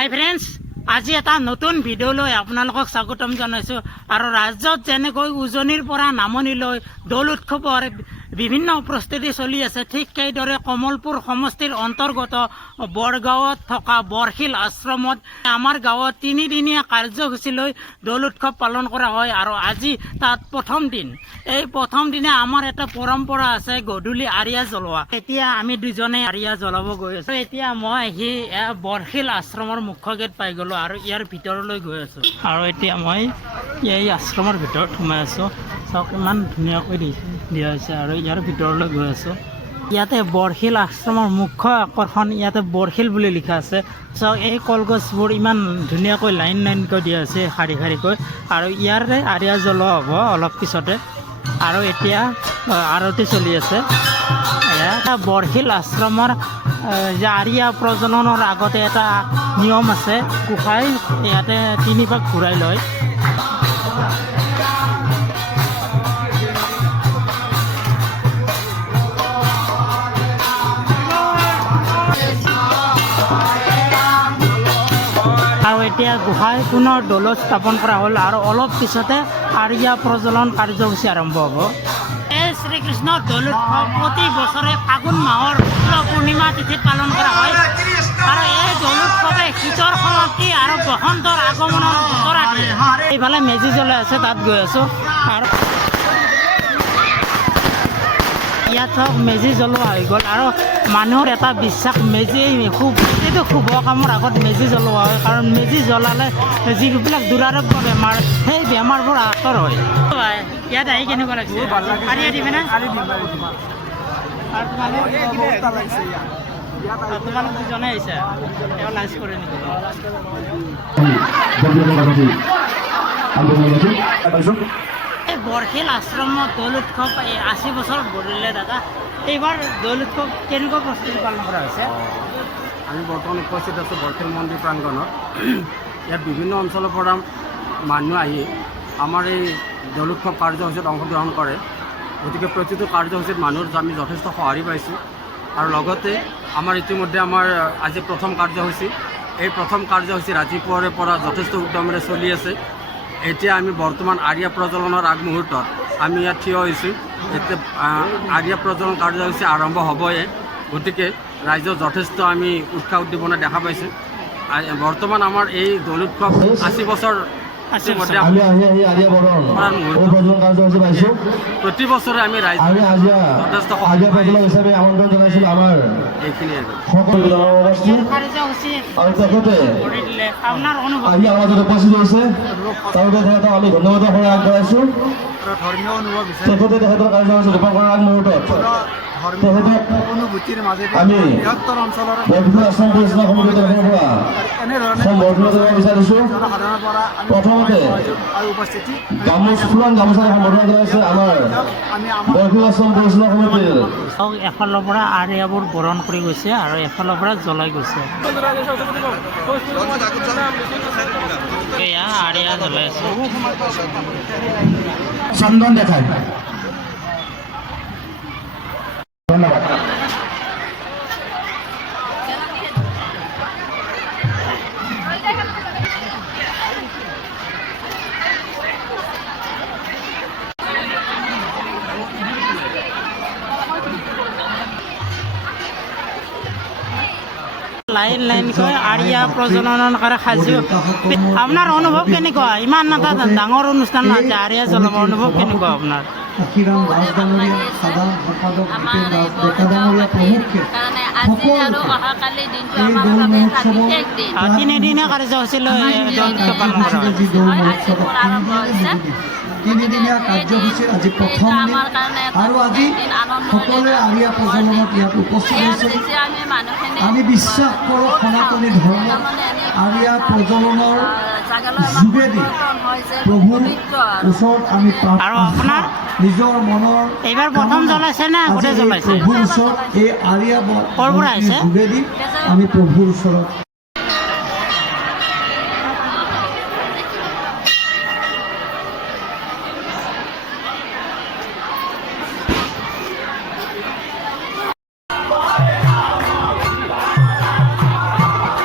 হাই friends, আজি এটা নতুন ভিডিঅ'লৈ আপোনালোকক স্বাগতম জনাইছোঁ। আৰু ৰাজ্যত যেনেকৈ উজনিৰ পৰা নামনিলৈ দৌল উৎসৱৰ বিভিন্ন প্ৰস্তুতি চলি আছে, ঠিক সেইদৰে কমলপুৰ সমষ্টিৰ অন্তৰ্গত বৰগাঁৱত থকা বৰশিল আশ্ৰমত আমাৰ গাঁৱত তিনিদিনীয়া কাৰ্যসূচীলৈ দৌল উৎসৱ পালন কৰা হয়। আৰু আজি তাত প্ৰথম দিন। এই প্ৰথম দিনা আমাৰ এটা পৰম্পৰা আছে গধূলি আৰিয়া জ্বলোৱা। এতিয়া আমি দুজনে আৰিয়া জ্বলাব গৈ আছোঁ। এতিয়া মই আহি বৰশিল আশ্ৰমৰ মুখ্য গেট পাই গ'লোঁ আৰু ইয়াৰ ভিতৰলৈ গৈ আছোঁ। আৰু এতিয়া মই এই আশ্ৰমৰ ভিতৰত সোমাই আছোঁ। চাওক ইমান ধুনীয়াকৈ দিয়া হৈছে আৰু ইয়াৰ ভিতৰলৈ গৈ আছোঁ। ইয়াতে বৰশিল আশ্ৰমৰ মুখ্য আকৰ্ষণ, ইয়াতে বৰশিল বুলি লিখা আছে। চাওক এই কলগছবোৰ ইমান ধুনীয়াকৈ লাইন লাইনকৈ দিয়া আছে শাৰী শাৰীকৈ। আৰু ইয়াৰে আৰিয়া জ্বলোৱা হ'ব অলপ পিছতে। আৰু এতিয়া আৰতি চলি আছে। এটা বৰশিল আশ্ৰমৰ যে আৰিয়া প্ৰজননৰ আগতে এটা নিয়ম আছে, গোসাঁই ইয়াতে তিনিপাক ঘূৰাই লয়। আৰু এতিয়া গোসাঁই পুনৰ দৌলত স্থাপন কৰা হ'ল আৰু অলপ পিছতে আৰিয়া প্ৰজ্বলন কাৰ্যসূচী আৰম্ভ হ'ব। এই শ্ৰীকৃষ্ণৰ দৌল উৎসৱ প্ৰতি বছৰে ফাগুন মাহৰ শুক্ল পূৰ্ণিমা তিথিত পালন কৰা হয়। আৰু এই দৌল উৎসৱে শীতৰ সমাপ্তি আৰু বসন্তৰ আগমনৰ বতৰা দিয়ে। এইফালে মেজি জ্বলাই আছে, তাত গৈ আছোঁ। আৰু ইয়াত হওক মেজি জ্বলোৱা হৈ গ'ল। আৰু মানুহৰ এটা বিশ্বাস, এইটো শুভ কামৰ আগত মেজি জ্বলোৱা হয়। কাৰণ মেজি জ্বলালে যিবিলাক দুৰাৰোগ্য বেমাৰ, সেই বেমাৰবোৰ আঁতৰ হয়। ইয়াত আহি কেনেকুৱা লাগিছে? আৰিয়া দিবে না? তোমালোক দুজনে আহিছে, তেওঁ লাঞ্চ কৰে নেকি? এই বৰশিল আশ্ৰমত দৌল উৎসৱ 80 বছৰ ভৰিলে দাদা। এইবাৰ দৌল উৎসৱ কেনেকুৱা প্ৰস্তুতি পালন কৰা হৈছে? আমি বৰ্তমান উপস্থিত আছোঁ বৰশিল মন্দিৰ প্ৰাংগণত। ইয়াত বিভিন্ন অঞ্চলৰ পৰা মানুহ আহি আমাৰ এই দৌল উৎসৱ কাৰ্যসূচীত অংশগ্ৰহণ কৰে। গতিকে প্ৰতিটো কাৰ্যসূচীত মানুহৰ আমি যথেষ্ট সঁহাৰি পাইছোঁ। আৰু লগতে আমাৰ ইতিমধ্যে আজি প্ৰথম কাৰ্যসূচী, এই প্ৰথম কাৰ্যসূচী ৰাতিপুৱাৰে পৰা যথেষ্ট উদ্যমেৰে চলি আছে। এতিয়া আমি বৰ্তমান আৰিয়া প্ৰজ্বলনৰ আগমুহূৰ্তত আমি ইয়াত থিয় হৈছোঁ। এতিয়া আৰিয়া প্ৰজ্বলন কাৰ্যসূচী আৰম্ভ হ'বয়ে। গতিকে ৰাইজৰ যথেষ্ট আমি উৎসাহ উদ্দীপনা দেখা পাইছোঁ। বৰ্তমান আমাৰ এই দৌল উৎসৱ 80 বছৰ প্ৰতি বছৰে আমি ৰাইজ যথেষ্ট এইখিনিয়ে আমি ধন্যবাদ আগবঢ়াইছোঁ। ধৰ্মীয় অনুভৱ তেখেতে তেখেতৰ কাৰ্যসূচী ৰূপায়ণ কৰাৰ আগমুহূৰ্তত অনুভূতিৰ মাজেদি আমি বৃহত্তৰ অঞ্চলৰ বৰশিল আশ্ৰম পৰিচালনা সমিতিৰ তৰফৰ পৰা এনেধৰণে সম্বৰ্ধনা জনাব বিচাৰিছোঁ। জনসাধাৰণৰ পৰা প্ৰথমতে আৰু উপস্থিতি ফুলান গামোচাৰে সম্বৰ্ধনা জনাইছে আমাৰ বৰশিল আশ্ৰম পৰিচালনা সমিতিৰ। এফালৰ পৰা আৰিয়াবোৰ বৰণ কৰি গৈছে আৰু এফালৰ পৰা জ্বলাই গৈছে। আৰিয়া জ্বলাই আছে। চন্দন দেখায়। ধন্যবাদ। লাইন লাইনকৈ আৰিয়া প্ৰজননৰ কাৰণে সাজু। আপোনাৰ অনুভৱ কেনেকুৱা? ইমান এটা ডাঙৰ অনুষ্ঠান আছে, আৰিয়া জ্বলাব অনুভৱ কেনেকুৱা আপোনাৰ? অখিৰাম দাস ডাঙৰীয়া, সাধাৰণ সম্পাদক ভূপেন দাস ডেকা ডাঙৰীয়া প্ৰমুখ্যে এই দৌল মহোৎসৱৰ তিনিদিনীয়া কাৰ্যসূচীলৈ দৌল উৎসৱ পালন কৰা হয়। যি দৌল মহোৎসৱত তিনিদিনীয়া কাৰ্যসূচীৰ আজি প্ৰথম দিন। আৰু আজি সকলোৱে আৰিয়া প্ৰজননত ইয়াত উপস্থিত হৈছে। আমি বিশ্বাস কৰোঁ সনাতনী ধৰ্মত আৰিয়া প্ৰজননৰ যোগেদি প্ৰভুৰ ওচৰত আমি প্ৰাৰ্থনা, নিজৰ মনৰ এইবাৰ প্ৰথম জ্বলাইছে নে আগতে জ্বলাইছে? প্ৰভুৰ ওচৰত এই আৰিয়া যোগেদি আমি প্ৰভুৰ ওচৰত